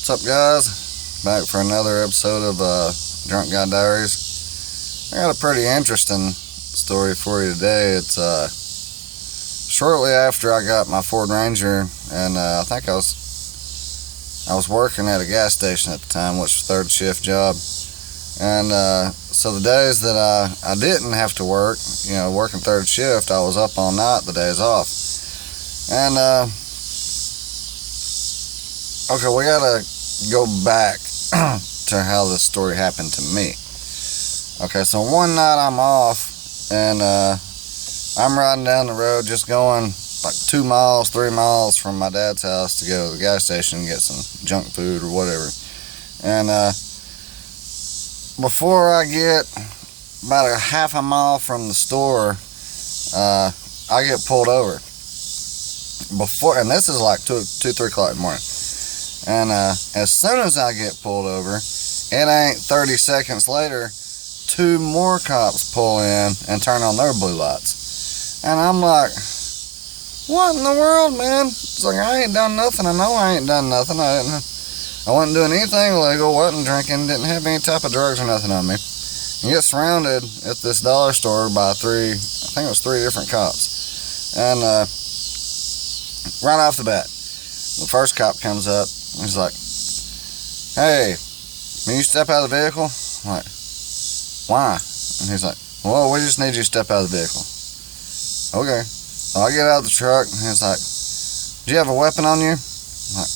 What's up, guys? Back for another episode of Drunk Guy Diaries. I got a pretty interesting story for you today. It's shortly after I got my Ford Ranger, and I think I was working at a gas station at the time, which was third shift job. And so the days that I didn't have to work, working third shift, I was up all night the days off. And okay, we gotta go back to how this story happened to me. Okay, so one night I'm off, and I'm riding down the road, just going like 2 miles, 3 miles from my dad's house to go to the gas station and get some junk food or whatever. And before I get about a half a mile from the store, I get pulled over. And this is like 2, 3 o'clock in the morning. And as soon as I get pulled over, it ain't 30 seconds later, 2 more cops pull in and turn on their blue lights. And I'm like, what in the world, man? It's like, I ain't done nothing. I know I ain't done nothing. I wasn't doing anything illegal, wasn't drinking, didn't have any type of drugs or nothing on me. You get surrounded at this dollar store by 3 different cops. And right off the bat, the first cop comes up. He's like, hey, can you step out of the vehicle? I'm like, why? And he's like, well, we just need you to step out of the vehicle. Okay. So I get out of the truck, and he's like, do you have a weapon on you? I'm like,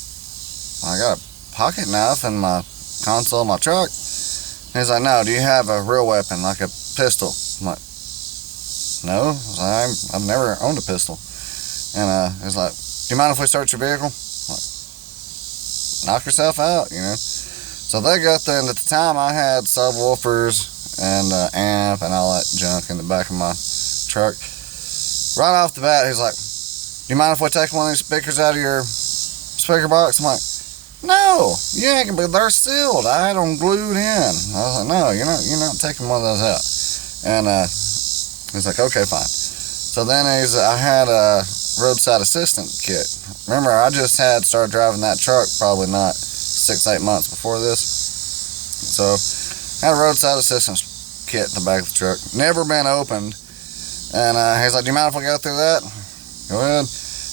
well, I got a pocket knife in my console of my truck. And he's like, no, do you have a real weapon, like a pistol? I'm like, no, I've never owned a pistol. And he's like, do you mind if we search your vehicle? I'm like, knock yourself out, So they got there, and at the time I had subwoofers and amp and all that junk in the back of my truck. Right off the bat, he's like, do you mind if we take one of these speakers out of your speaker box? I'm like, no, you ain't gonna be, they're sealed. I had them glued in. I was like, no, you're not taking one of those out. And he's like, okay, fine. So then I had a roadside assistance kit. Remember, I just had started driving that truck probably not 6-8 months before this. So I had a roadside assistance kit in the back of the truck. Never been opened. And he's like, do you mind if we go through that? Go ahead.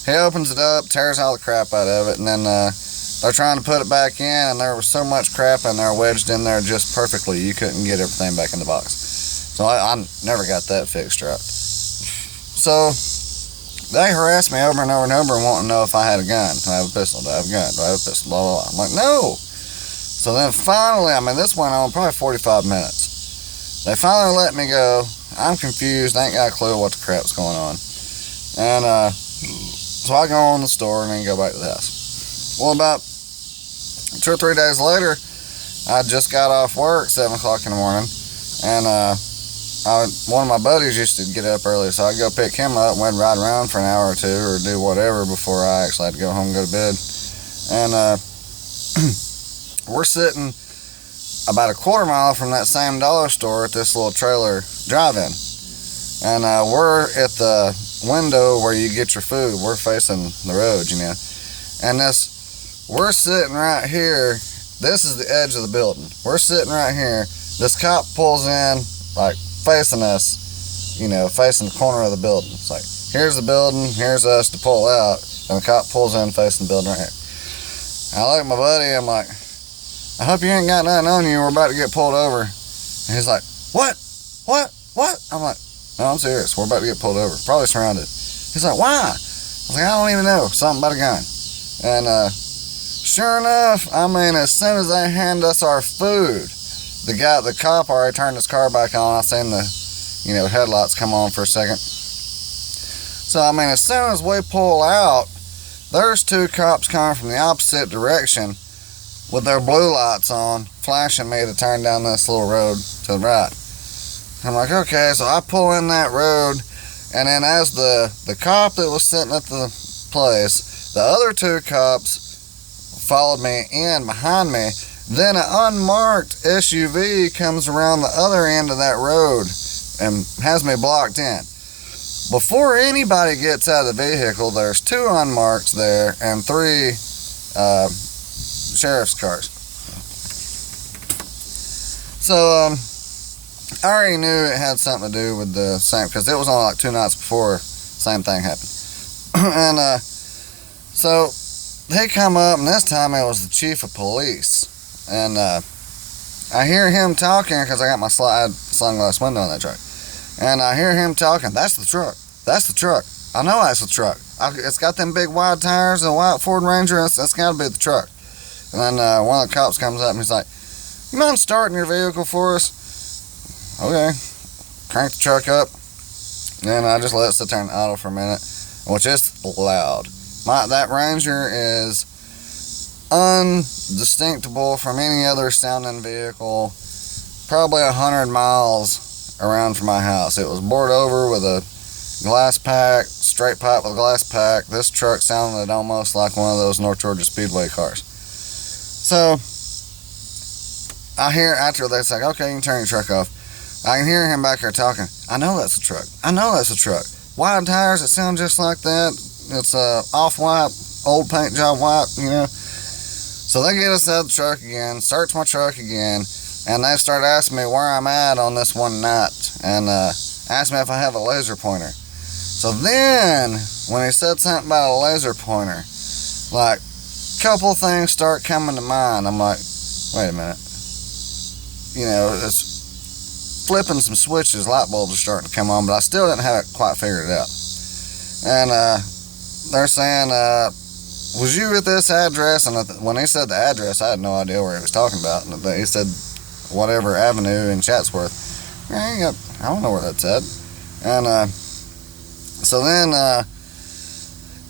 He opens it up, tears all the crap out of it, and then they're trying to put it back in, and there was so much crap in there wedged in there just perfectly, you couldn't get everything back in the box. So I never got that fixed right. So they harassed me over and over and over and wanting to know if I had a gun. Do I have a pistol? Do I have a gun? Do I have a pistol? Blah, blah, blah. I'm like, no. So then finally, this went on probably 45 minutes. They finally let me go. I'm confused. I ain't got a clue what the crap's going on. And so I go in the store and then go back to the house. Well, about 2 or 3 days later, I just got off work 7 o'clock in the morning. And one of my buddies used to get up early, so I'd go pick him up and we'd ride around for an hour or 2 or do whatever before I actually had to go home and go to bed. And we're sitting about a quarter mile from that same dollar store at this little trailer drive-in. And we're at the window where you get your food. We're facing the road, And we're sitting right here. This is the edge of the building. We're sitting right here. This cop pulls in, like, facing us, facing the corner of the building. It's like, here's the building, here's us to pull out, and the cop pulls in facing the building right here. And I look at my buddy, I'm like, I hope you ain't got nothing on you, we're about to get pulled over. And he's like, what? I'm like, no, I'm serious, we're about to get pulled over, probably surrounded. He's like, why? I was like, I don't even know, something about a gun. And sure enough, as soon as they hand us our food, the cop already turned his car back on. I seen the, headlights come on for a second. So, as soon as we pull out, there's 2 cops coming from the opposite direction with their blue lights on, flashing me to turn down this little road to the right. I'm like, okay, so I pull in that road, and then as the cop that was sitting at the place, the other 2 cops followed me in behind me. Then an unmarked SUV comes around the other end of that road and has me blocked in. Before anybody gets out of the vehicle, there's 2 unmarked there and 3 sheriff's cars. So, I already knew it had something to do with the same, because it was only like 2 nights before same thing happened. And so they come up, and this time it was the chief of police. And I hear him talking, because I got my slung glass window on that truck. And I hear him talking, that's the truck. That's the truck. I know that's the truck. It's got them big wide tires, a white Ford Ranger. That's got to be the truck. And then one of the cops comes up and he's like, you mind starting your vehicle for us? Okay. Crank the truck up. And I just let it sit there and idle for a minute, which is loud. That Ranger is undistinguishable from any other sounding vehicle, probably 100 miles around from my house. It was bored over with a glass pack, straight pipe with a glass pack. This truck sounded almost like one of those North Georgia Speedway cars. So I hear after they say, okay, you can turn your truck off. I can hear him back there talking. I know that's a truck. I know that's a truck. Wide tires, it sounds just like that. It's off-white, old paint job white, you know. So they get us out of the truck again, search my truck again, and they start asking me where I'm at on this one night, and ask me if I have a laser pointer. So then, when he said something about a laser pointer, like, a couple things start coming to mind. I'm like, wait a minute. You know, it's flipping some switches, light bulbs are starting to come on, but I still didn't have it quite figured it out. And they're saying, was you at this address? And when he said the address, I had no idea where he was talking about. And he said whatever avenue in Chatsworth. I don't know where that's at. And so then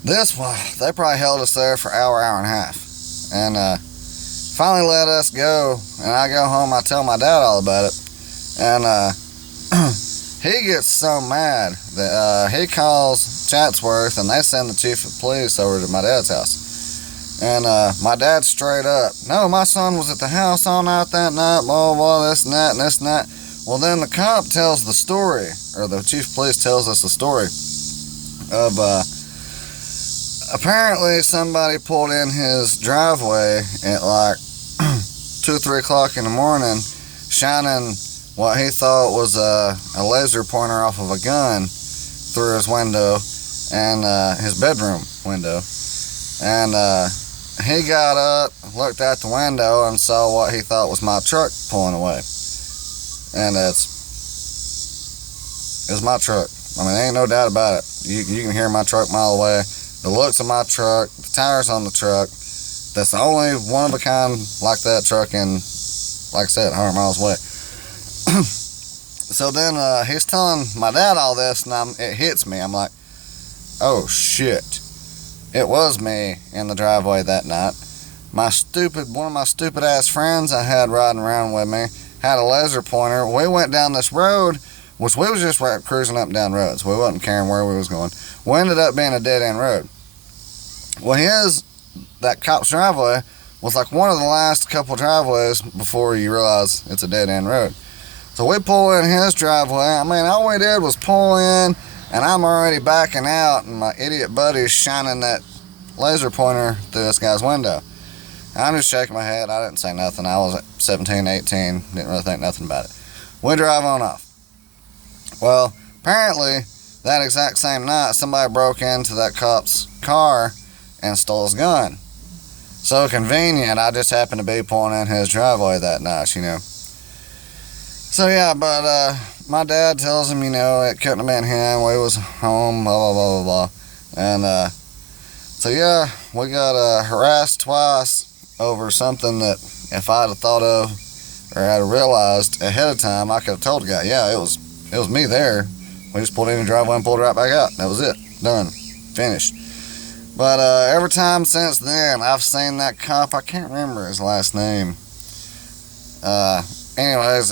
they probably held us there for hour and a half. And finally let us go. And I go home, I tell my dad all about it. And he gets so mad that he calls Chatsworth, and they send the chief of police over to my dad's house. And my dad straight up, no, my son was at the house all night that night, blah, blah, this and that, and this and that. Well, then the cop tells the story, or the chief of police tells us the story of apparently somebody pulled in his driveway at like 2 or 3 o'clock in the morning, shining what he thought was a laser pointer off of a gun through his window and his bedroom window. And he got up, looked out the window, and saw what he thought was my truck pulling away. And it's my truck. I mean, there ain't no doubt about it. You can hear my truck a mile away. The looks of my truck, the tires on the truck. That's the only one of a kind like that truck in, like I said, 100 miles away. So then he's telling my dad all this, and it hits me. I'm like, oh shit. It was me in the driveway that night. One of my stupid ass friends I had riding around with me had a laser pointer. We went down this road, which we was just cruising up and down roads. We wasn't caring where we was going. We ended up being a dead-end road. Well, that cop's driveway was like one of the last couple driveways before you realize it's a dead-end road. So we pull in his driveway. I mean, all we did was pull in, and I'm already backing out, and my idiot buddy's shining that laser pointer through this guy's window. I'm just shaking my head. I didn't say nothing. I was 17, 18, didn't really think nothing about it. We drive on off. Well, apparently, that exact same night, somebody broke into that cop's car and stole his gun. So convenient, I just happened to be pulling in his driveway that night, you know. So yeah, but my dad tells him, you know, it couldn't have been him. We was home, blah, blah, blah, blah, blah. And so yeah, we got harassed twice over something that if I'd have thought of or I'd have realized ahead of time, I could have told the guy, yeah, it was me there. We just pulled in the driveway and pulled right back out. That was it. Done. Finished. But every time since then, I've seen that cop. I can't remember his last name. Anyways,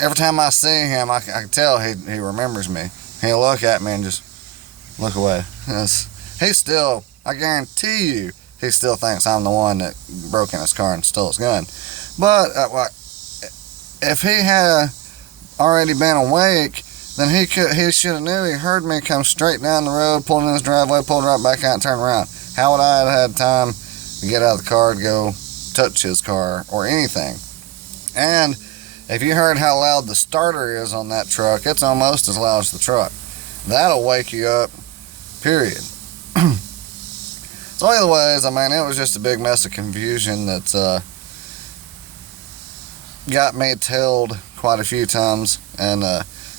every time I see him, I can tell he remembers me. He'll look at me and just look away. He still, I guarantee you, he still thinks I'm the one that broke in his car and stole his gun. But if he had already been awake, then he should have knew. He heard me come straight down the road, pulled in his driveway, pulled right back out and turned around. How would I have had time to get out of the car to go touch his car or anything. And if you heard how loud the starter is on that truck, it's almost as loud as the truck. That'll wake you up, period. So anyways, I mean, it was just a big mess of confusion that got me tailed quite a few times. And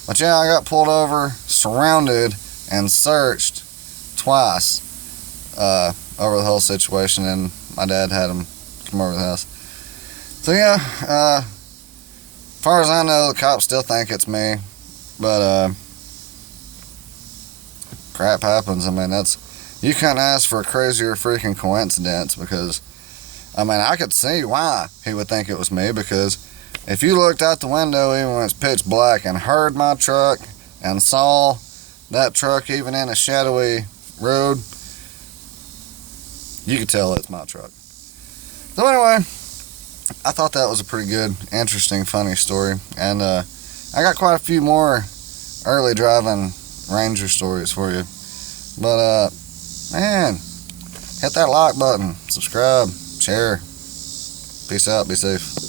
but yeah, I got pulled over, surrounded, and searched twice over the whole situation, and my dad had him come over the house. So yeah, as far as I know, the cops still think it's me, but crap happens. I mean, you couldn't ask for a crazier freaking coincidence, because I mean, I could see why he would think it was me, because if you looked out the window even when it's pitch black and heard my truck and saw that truck even in a shadowy road, you could tell it's my truck. So anyway, I thought that was a pretty good, interesting, funny story. And I got quite a few more early driving Ranger stories for you. But man, hit that like button, subscribe, share. Peace out, be safe.